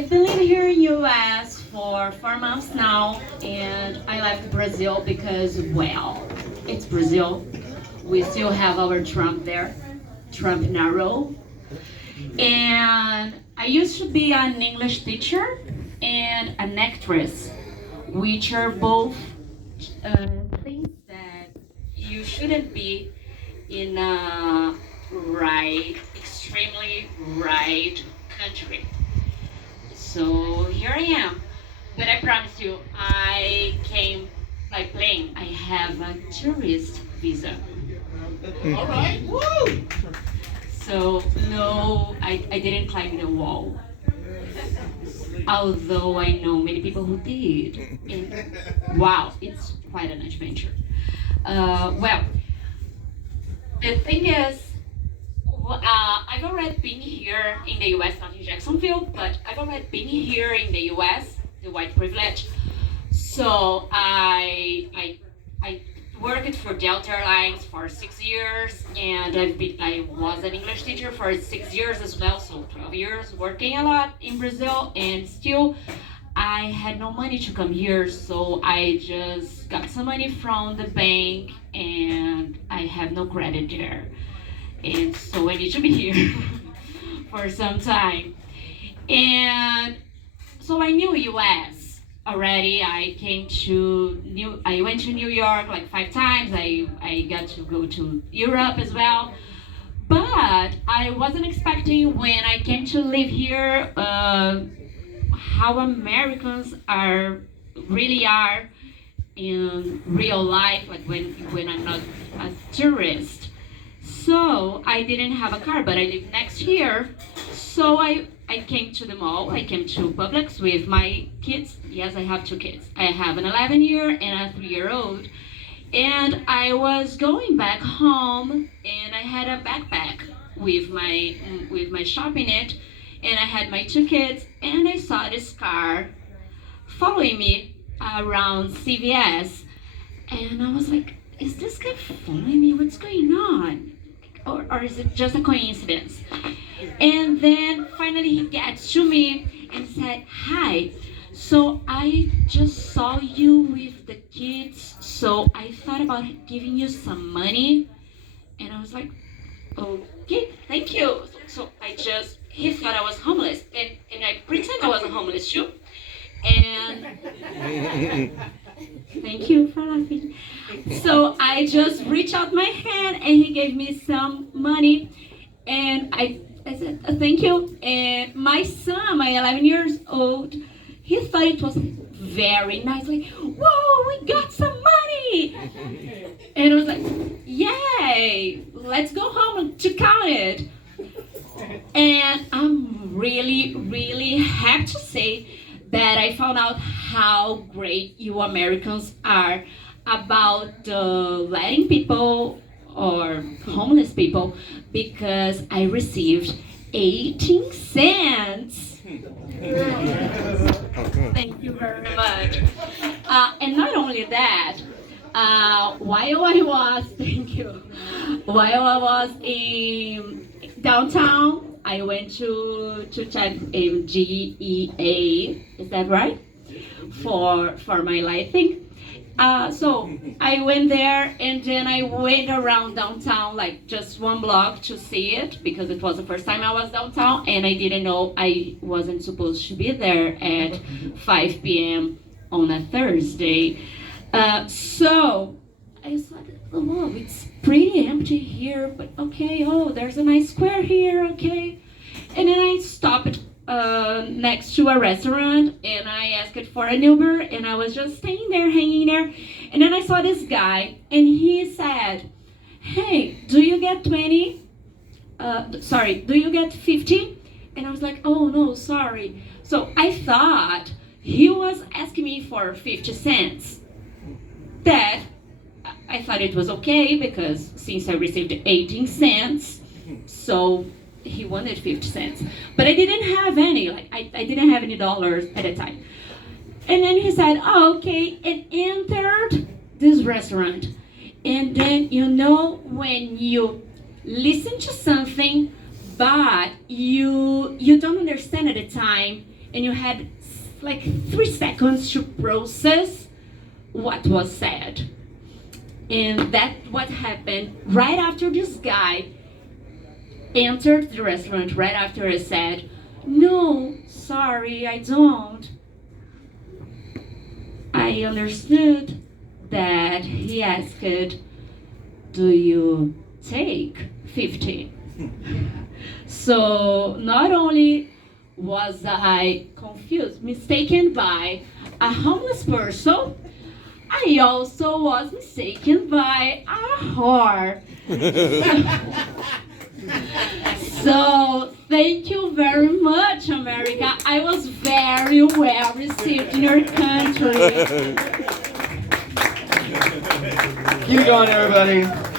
I've been living here in US for 4 months now, and I left Brazil because, well, it's Brazil. We still have our Trump there, Trump narrow. And I used to be an English teacher and an actress, which are both things that you shouldn't be in a extremely right country. So here I am. But I promise you, I came by plane. I have a tourist visa. All right, woo! So no, I didn't climb the wall. Although I know many people who did. And wow, it's quite an adventure. Well, the thing is, I've already been here in the US, not in Jacksonville, but I've already been here in the US, the white privilege. So I worked for Delta Airlines for 6 years, and I was an English teacher for 6 years as well, so 12 years working a lot in Brazil, and still I had no money to come here, so I just got some money from the bank, and I have no credit there, and so I need to be here for some time. And so I knew US already. I went to New York like 5 times. I got to go to Europe as well. But I wasn't expecting when I came to live here how Americans really are in real life, like when I'm not a tourist. So I didn't have a car, but I live next here. So I came to the mall. I came to Publix with my kids. Yes, I have two kids. I have an 11-year and a 3-year-old. And I was going back home, and I had a backpack with my shop in it, and I had my two kids, and I saw this car following me around CVS, and I was like, is this guy following me? What's going on? Or is it just a coincidence? And then finally he gets to me and said, hi, so I just saw you with the kids, so I thought about giving you some money. And I was like, okay, thank you. So he thought I was homeless, and I pretend I was a homeless too. And thank you for laughing. So I just reached out my hand, and he gave me some money, and I said thank you. And my son, my 11 years old, he thought it was very nice, like, whoa, we got some money. And I was like, yay, let's go home to count it. And I'm really, really happy to say that I found out how great you Americans are about letting people or homeless people, because I received 18 cents. Thank you very much. And not only that, while I was, thank you, while I was in downtown, I went to check GEA, is that right? For my lighting. So I went there, and then I went around downtown, like just one block to see it, because it was the first time I was downtown, and I didn't know I wasn't supposed to be there at 5 p.m. on a Thursday. So I thought, oh, wow, it's pretty empty here, but okay, there's a nice square here, okay. And then I stopped next to a restaurant, and I asked for an Uber, and I was just staying there, hanging there, and then I saw this guy, and he said, hey, do you get 20? Do you get 50? And I was like, oh no, sorry. So I thought he was asking me for 50 cents. That I thought it was okay, because since I received 18 cents, so he wanted 50 cents. But I didn't have any, I didn't have any dollars at the time. And then he said, oh, okay, and entered this restaurant. And then, when you listen to something, but you don't understand at the time, and you had like 3 seconds to process what was said. And that's what happened right after this guy entered the restaurant, right after I said, "No, sorry, I don't." I understood that he asked, "Do you take 50?" So not only was I confused, mistaken by a homeless person, I also was mistaken by a whore. So thank you very much, America. I was very well received in your country. Keep going, everybody.